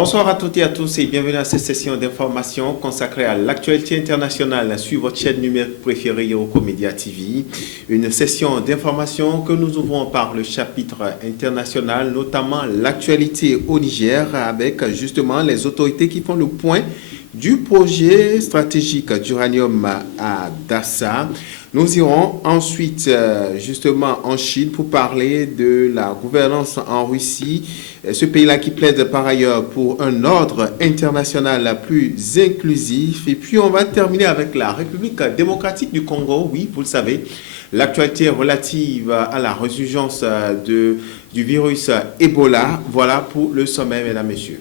Bonsoir à toutes et à tous et bienvenue à cette session d'information consacrée à l'actualité internationale sur votre chaîne numérique préférée Eurocomédia TV. Une session d'information que nous ouvrons par le chapitre international, notamment l'actualité au Niger avec justement les autorités qui font le point du projet stratégique d'uranium à Dassa. Nous irons ensuite justement en Chine pour parler de la gouvernance en Russie, ce pays-là qui plaide par ailleurs pour un ordre international plus inclusif. Et puis on va terminer avec la République démocratique du Congo. Oui, vous le savez, l'actualité relative à la résurgence du virus Ebola. Voilà pour le sommet, mesdames, messieurs.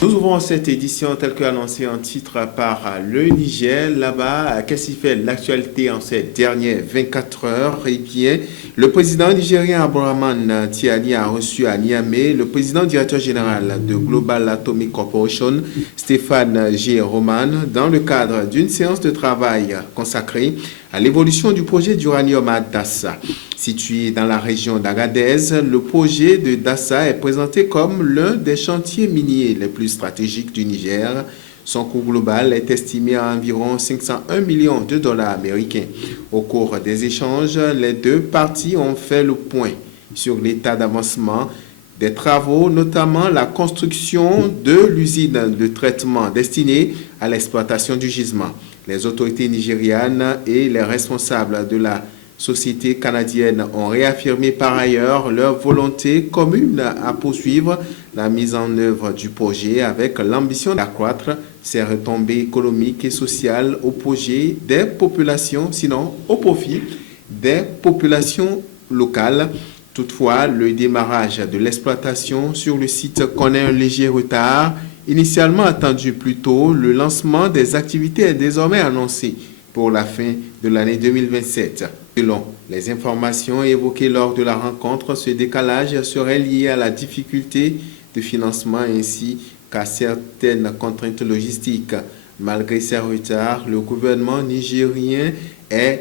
Nous ouvrons cette édition telle qu'annoncée en titre par le Niger. Là-bas, qu'est-ce qui fait l'actualité en ces dernières 24 heures? Eh bien, le président nigérien Abdourahmane Tiani a reçu à Niamey le président directeur général de Global Atomic Corporation, Stéphane G. Roman, dans le cadre d'une séance de travail consacrée à l'évolution du projet d'uranium à Dassa. Situé dans la région d'Agadez, le projet de Dassa est présenté comme l'un des chantiers miniers les plus stratégiques du Niger. Son coût global est estimé à environ 501 millions de dollars américains. Au cours des échanges, les deux parties ont fait le point sur l'état d'avancement des travaux, notamment la construction de l'usine de traitement destinée à l'exploitation du gisement. Les autorités nigérianes et les responsables de la société canadienne ont réaffirmé par ailleurs leur volonté commune à poursuivre la mise en œuvre du projet avec l'ambition d'accroître ses retombées économiques et sociales au projet des populations, sinon au profit des populations locales. Toutefois, le démarrage de l'exploitation sur le site connaît un léger retard. Initialement attendu plus tôt, le lancement des activités est désormais annoncé pour la fin de l'année 2027. Selon les informations évoquées lors de la rencontre, ce décalage serait lié à la difficulté de financement ainsi qu'à certaines contraintes logistiques. Malgré ces retards, le gouvernement nigérien et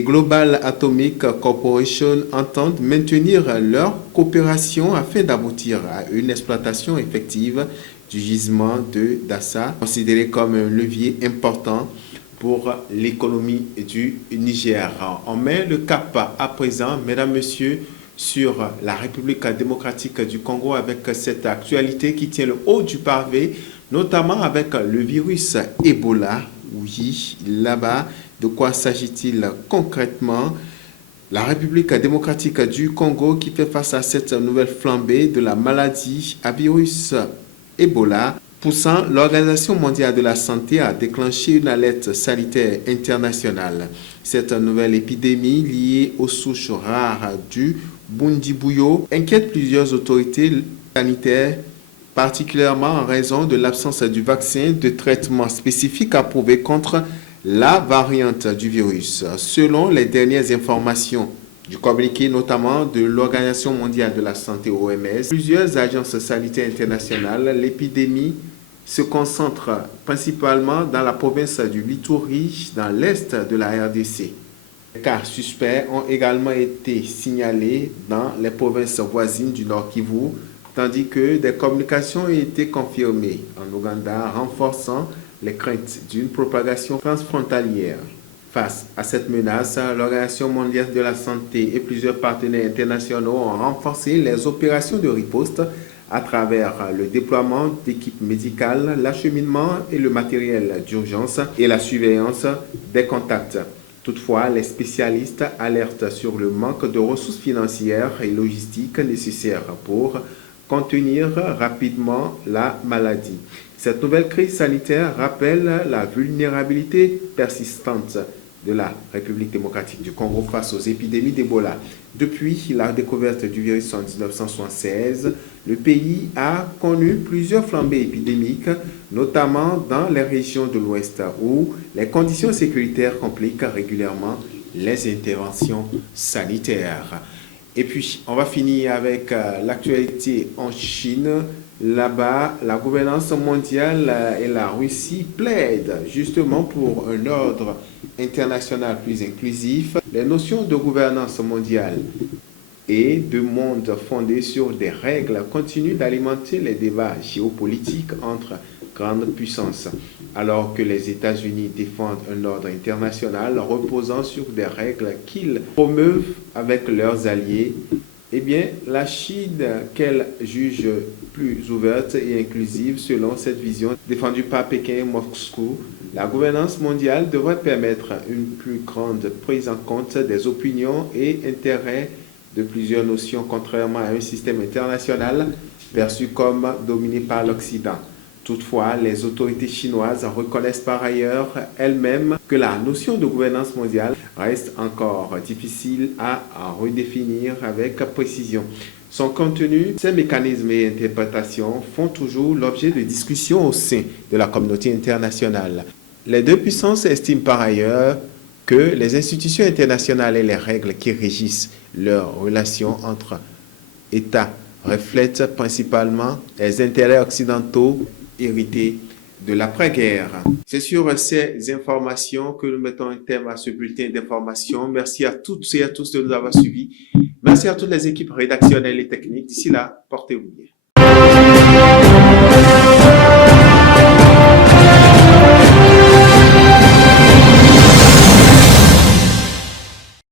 Global Atomic Corporation entendent maintenir leur coopération afin d'aboutir à une exploitation effective du gisement de Dassa, considéré comme un levier important pour l'économie du Niger. On met le cap à présent, mesdames, messieurs, sur la République démocratique du Congo avec cette actualité qui tient le haut du pavé, notamment avec le virus Ebola. Oui, là-bas, de quoi s'agit-il concrètement? La République démocratique du Congo qui fait face à cette nouvelle flambée de la maladie à virus Ebola, poussant l'Organisation mondiale de la santé à déclencher une alerte sanitaire internationale. Cette nouvelle épidémie liée aux souches rares du Bundibugyo inquiète plusieurs autorités sanitaires, particulièrement en raison de l'absence du vaccin de traitement spécifique approuvé contre la variante du virus. Selon les dernières informations du communiqué notamment de l'Organisation mondiale de la santé OMS, plusieurs agences sanitaires internationales, l'épidémie se concentre principalement dans la province du Ituri, dans l'est de la RDC. Les cas suspects ont également été signalés dans les provinces voisines du Nord Kivu, tandis que des communications ont été confirmées en Ouganda, renforçant les craintes d'une propagation transfrontalière. Face à cette menace, l'Organisation mondiale de la santé et plusieurs partenaires internationaux ont renforcé les opérations de riposte à travers le déploiement d'équipes médicales, l'acheminement et le matériel d'urgence et la surveillance des contacts. Toutefois, les spécialistes alertent sur le manque de ressources financières et logistiques nécessaires pour contenir rapidement la maladie. Cette nouvelle crise sanitaire rappelle la vulnérabilité persistante de la République démocratique du Congo face aux épidémies d'Ebola. Depuis la découverte du virus en 1976, le pays a connu plusieurs flambées épidémiques, notamment dans les régions de l'Ouest, où les conditions sécuritaires compliquent régulièrement les interventions sanitaires. Et puis, on va finir avec l'actualité en Chine. Là-bas, la gouvernance mondiale et la Russie plaident justement pour un ordre international plus inclusif. Les notions de gouvernance mondiale et de monde fondé sur des règles continuent d'alimenter les débats géopolitiques entre grandes puissances, alors que les États-Unis défendent un ordre international reposant sur des règles qu'ils promeuvent avec leurs alliés. Eh bien, la Chine, qu'elle juge plus ouverte et inclusive selon cette vision défendue par Pékin et Moscou, la gouvernance mondiale devrait permettre une plus grande prise en compte des opinions et intérêts de plusieurs notions, contrairement à un système international perçu comme dominé par l'Occident. Toutefois, les autorités chinoises reconnaissent par ailleurs elles-mêmes que la notion de gouvernance mondiale reste encore difficile à redéfinir avec précision. Son contenu, ses mécanismes et interprétations font toujours l'objet de discussions au sein de la communauté internationale. Les deux puissances estiment par ailleurs que les institutions internationales et les règles qui régissent leurs relations entre États reflètent principalement les intérêts occidentaux hérités de l'après-guerre. C'est sur ces informations que nous mettons un terme à ce bulletin d'information. Merci à toutes et à tous de nous avoir suivis. Merci à toutes les équipes rédactionnelles et techniques. D'ici là, portez-vous bien.